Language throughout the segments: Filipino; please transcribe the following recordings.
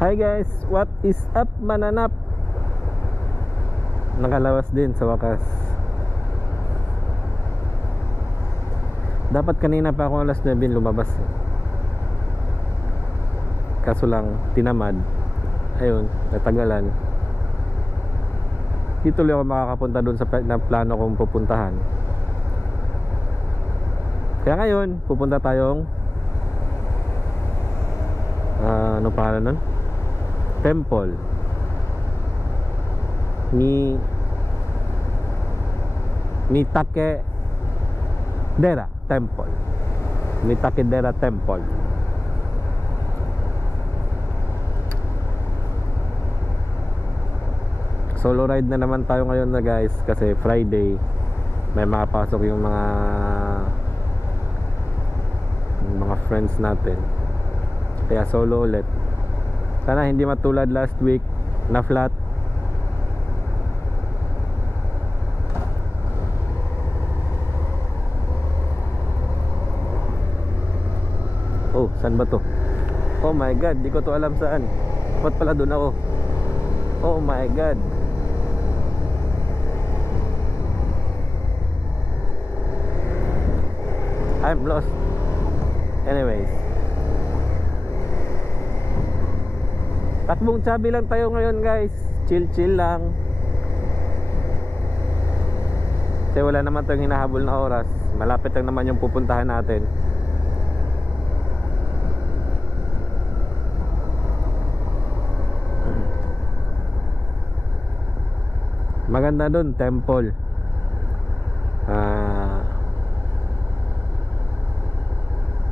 Hi guys, what is up mananap? Nakalawas din sa wakas. Dapat kanina pa ako alas 9 lumabas. Kaso lang, tinamad. Ayun, natagalan. Di tuloy ako makakapunta dun sa plano kong pupuntahan. Kaya ngayon, pupunta tayong ano pangalan nun? Temple Takedera Temple. Takedera Temple. Solo ride na naman tayo ngayon na guys, kasi Friday may makapasok yung mga friends natin. Kaya solo ulit. Sana hindi matulad last week na flat. Oh, saan ba to? Oh my god, di ko to alam saan. Ba't pala doon ako? Oh my god. I'm lost. Anyways, takbong chubby lang tayo ngayon guys. Chill lang. Kasi wala naman tayong hinahabol na oras. Malapit lang naman yung pupuntahan natin. Maganda dun, temple.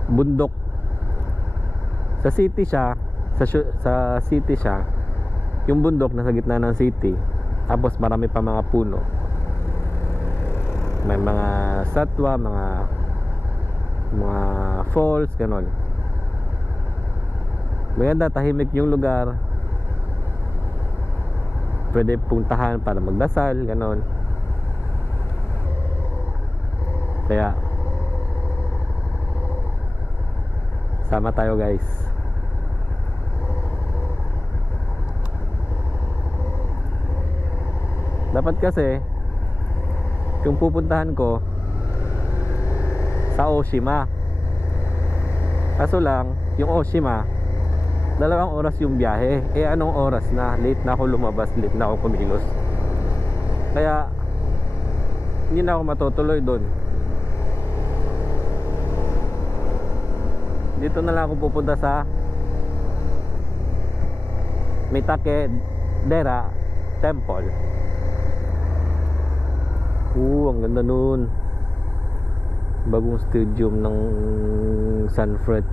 Bundok. Sa city siya. Sa city siya. Yung bundok nasa gitna ng city. Tapos marami pa mga puno. May mga satwa, mga falls, ganon. Maganda, tahimik yung lugar. Pwede puntahan para magdasal, ganon. Kaya sama tayo guys. Dapat kasi yung pupuntahan ko sa Oshima. Kaso lang yung Oshima 2 oras yung biyahe. Eh anong oras na? Late na ako lumabas, late na ako kumilos. Kaya hindi na ako matutuloy doon. Dito na lang ako pupunta sa Takedera Temple. Ang ganda nun. Bagong stadium ng Sanfrecce.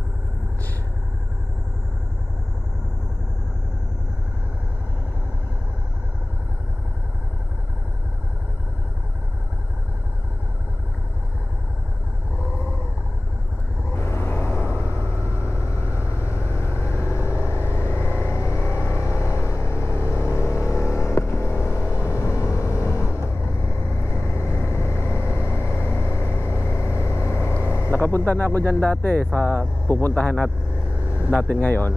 Nakapunta na ako dyan dati sa pupuntahan natin ngayon.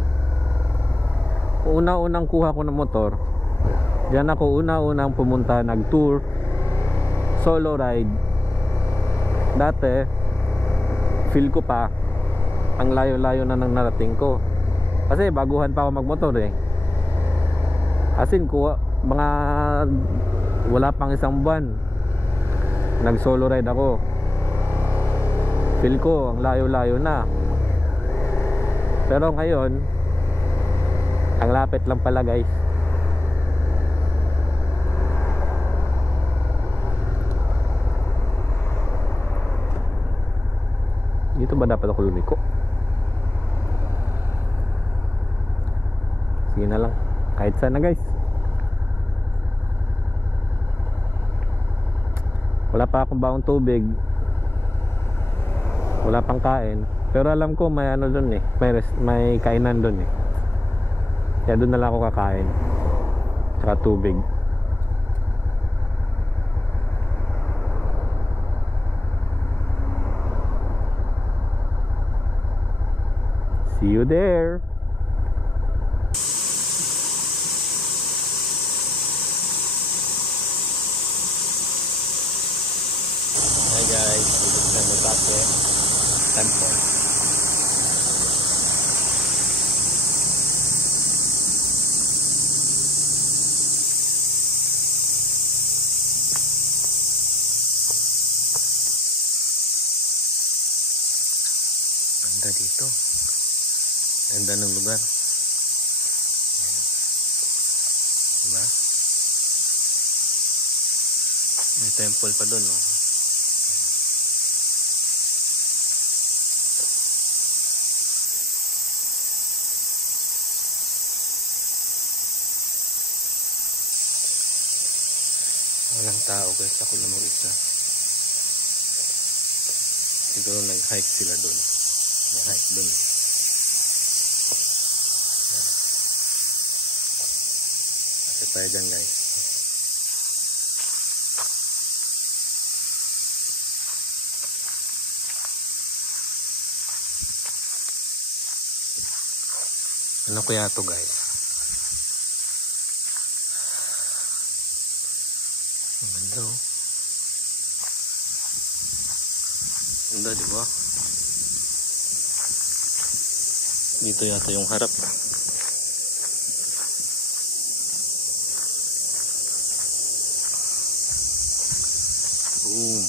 Una-unang kuha ko ng motor, dyan ako una-unang pumunta, nag-tour, solo ride. Dati, feel ko pa ang layo-layo na nang narating ko. Kasi baguhan pa ako magmotor eh. As in, mga wala pang 1 buwan, nag-solo ride ako. Feel ko ang layo-layo na. Pero ngayon ang lapit lang pala guys. Dito ba dapat ako lumiko? Sige na lang, kahit saan na guys. Wala pa akong baong tubig, wala pang kain. Pero alam ko may ano dun eh, may kainan dun eh. Kaya dun na lang ako kakain, tsaka tubig. See you there. Date Temple. Ganda dito. Ganda ng lugar. Diba? May temple pa doon, no? Walang tao guys, ako lang mag-isa. Siguro nag-hike sila doon. Nag-hike doon. Kasi tayo dyan guys. Ano kaya to guys? Ang ganda oh. Ganda diba? Dito yata yung harap. Boom.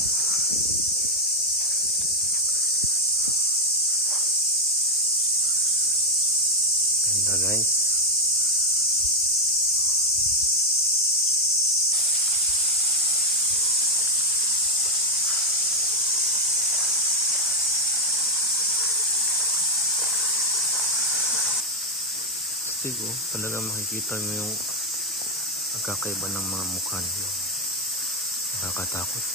Ganda guys. Siguro talaga makikita mo yung pagkakaiba ng mga mukha nila. Nakakatakot.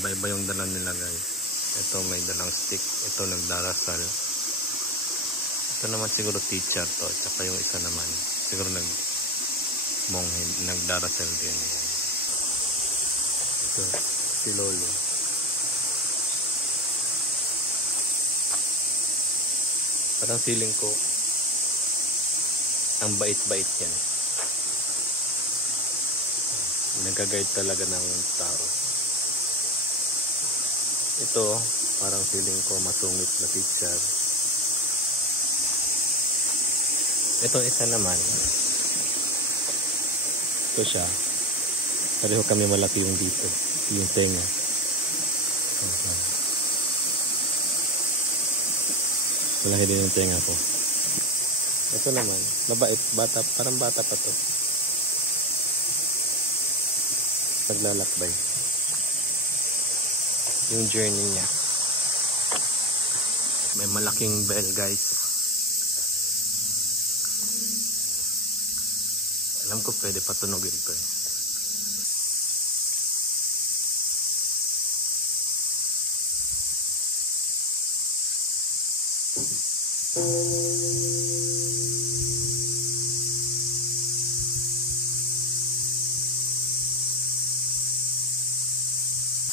Iba-iba yung dala nila guys. Ito may dalang stick. Ito nagdarasal. Ito naman siguro teacher to. Tsaka yung isa naman siguro monghe nagdarasal din. Ito si Lolo. Parang feeling ko ang bait-bait yan. Nag-guide talaga ng tao. Ito, parang feeling ko masungit na teacher. Ito isa naman. Ito siya. Pareho kami malaki yung dito. Yung tenga. Malaki din yung tenga ko. Ito naman, mabait. Bata, parang bata pa to. Naglalakbay. Yung journey niya. May malaking bell guys. Alam ko pwede patunogin to eh.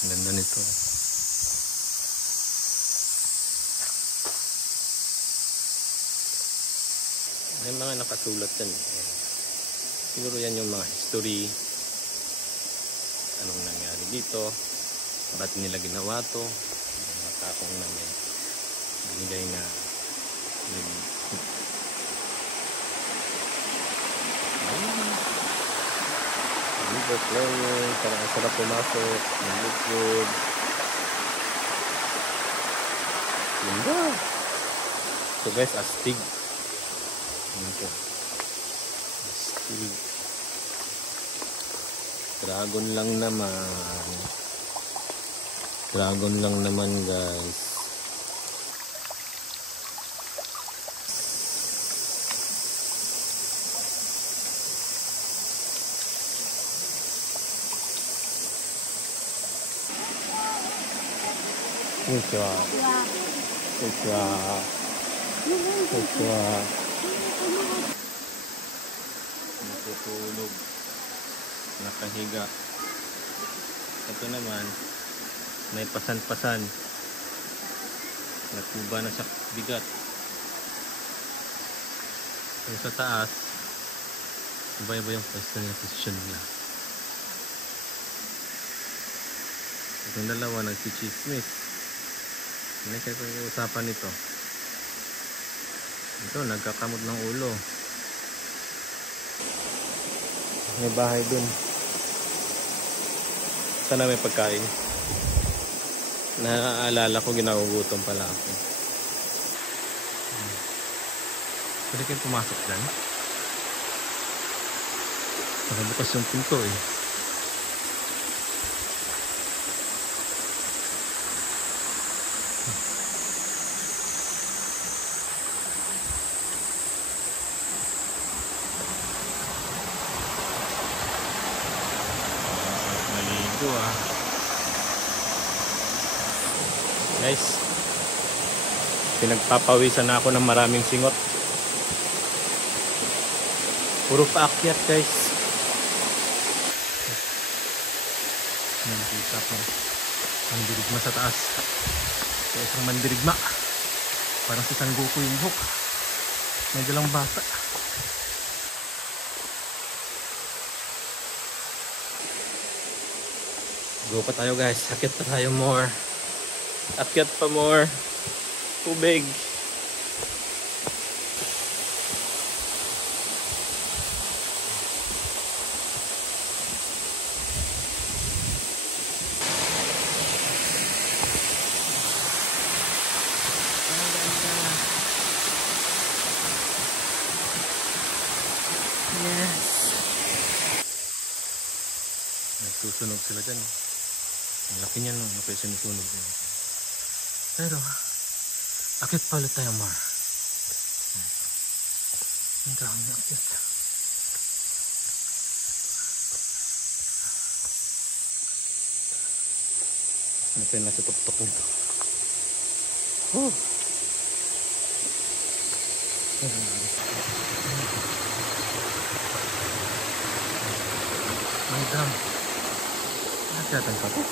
Ganda nito. May mga nakasulat yan. Siguro yan yung mga history. Anong nangyari dito. Ba't nila ginawa to. Yung mga takong namin. Binigay na overflowing. Parang ang sarap pumasok. Ang liquid. Ganda. So guys, astig. Ito. Astig. Dragon lang naman. Dragon lang naman guys. Konnichiwa. Konnichiwa. Konnichiwa. Natutulog. Nakahiga. Ito naman, may pasan-pasan. Natuba na sa bigat. Yung sa taas, Iba-iba yung pwesto niya, posisyon nila. Itong dalawa nagsi-chismis. Ano kayo pag-uusapan nito? Ito, nagkakamot ng ulo. May bahay dun. Sana may pagkain. Naaalala ko, ginagugutom pala ako. Pwede kayo pumasok dyan? Nakabukas yung pinto eh. Maligo ah. Guys, pinagpapawisan na ako ng maraming singot. Puro paakyat guys. Nakita ko mandirigma sa taas. Sa isang mandirigma, parang si San Goku yung buhok. May dalang bata. Go pa tayo guys. Akyat pa tayo more. Akyat pa more. Tubig. Yes. Nagsusunog sila dyan. Ang laki niyan no, kaya sinusunog niya. Pero, akit pa ulit tayo, Mar. Ang dami na akit. Ano pa yung nasa tuktok nito? Oh! May dam. Nakyatan pa po.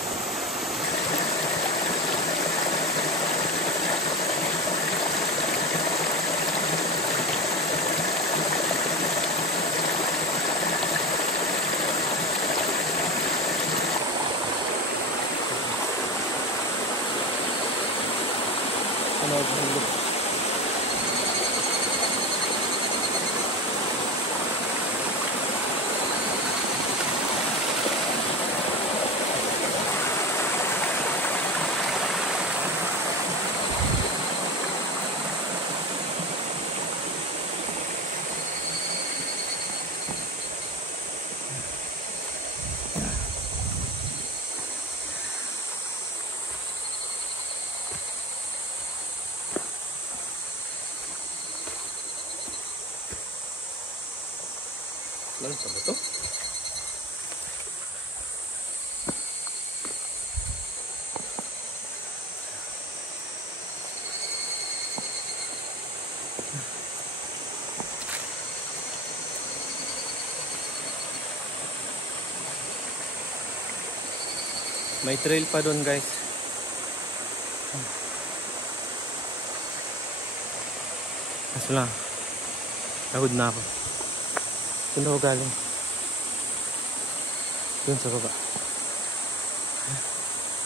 Ano? Ano ba ito? May trail pa doon guys. Kaso lang, pagod na ako. Doon ako galing. Doon sa baba.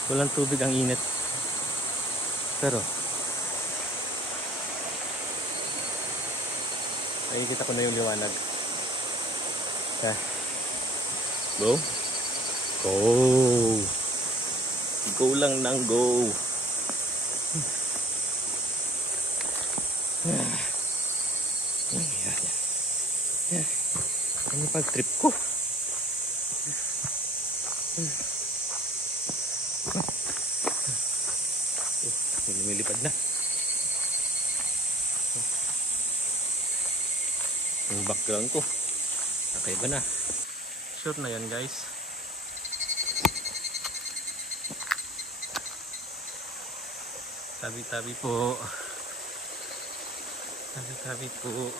Walang tubig, ang init. Pero nakikita ko na yung liwanag. Okay. Go. Go. Go lang ng go. Ano pag trip ko? Lumilipad na. Yung background ko nakaiba na. Sure na yan guys. Tabi-tabi po. Tabi-tabi po.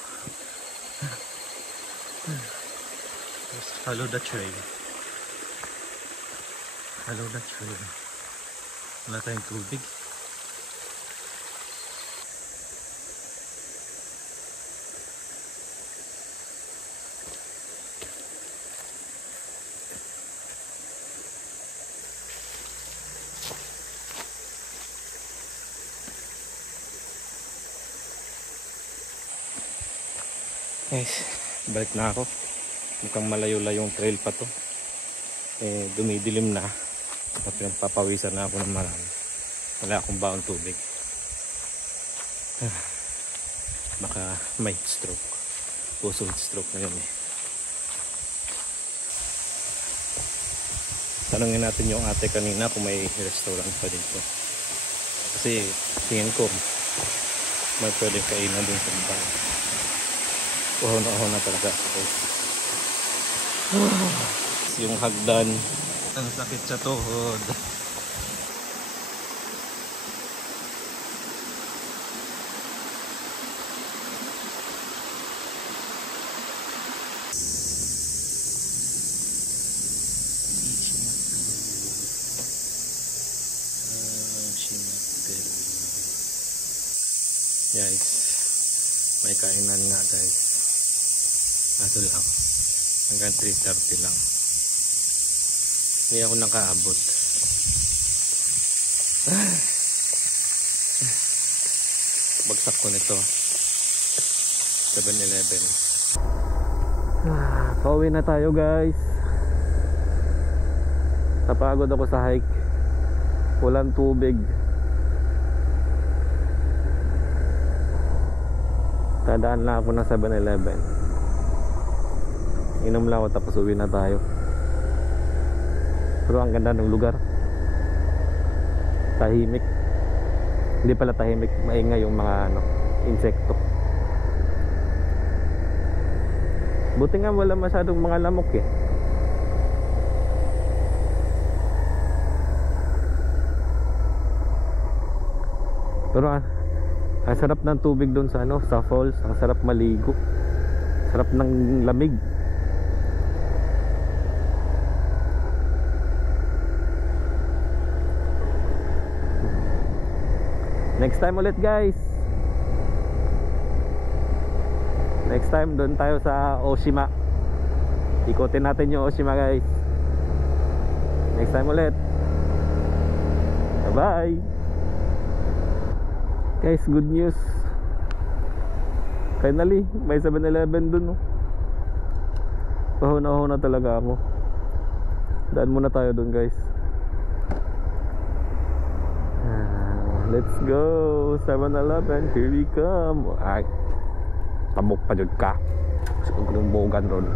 Just follow the trail. Follow the trail. Wala tayong tubig. Guys, balik na ako. Mukhang malayo-layong trail pa to. Dumidilim na. At papawisan na ako ng marami. Wala akong baong tubig. Baka may stroke. Puso stroke na yun eh. Tanungin natin yung ate kanina kung may restaurant pa dito. Kasi tingin ko may pwedeng kainan dun sa baba. Uhaw na talaga ako. Yung hagdan, ang sakit sa tuhod. Guys, may kainan nga guys. Ato lang. Hanggang 3:30 lang. Hindi ako nakaabot. Bagsak ko nito. 7-Eleven. Pauwi na tayo guys. Napagod ako sa hike. Walang tubig. Tadaan lang ako ng 7-Eleven. Inom lang ako tapos uwi na tayo. Pero ang ganda ng lugar. Tahimik. Hindi pala tahimik, maingay yung mga insekto. Buti nga wala masyadong mga lamok eh. Pero ang sarap ng tubig doon sa sa falls. Ang sarap maligo. Sarap ng lamig. Next time ulit guys. Next time doon tayo sa Oshima. Ikotin natin yung Oshima guys. Next time ulit. Bye bye. Guys, good news. Finally, may 7-Eleven dun. Pahuna na talaga ako. Daan muna tayo dun guys. Let's go 7-Eleven, here we come. Ay, tabok pa dyan ka. Kasi kung lumugan ron.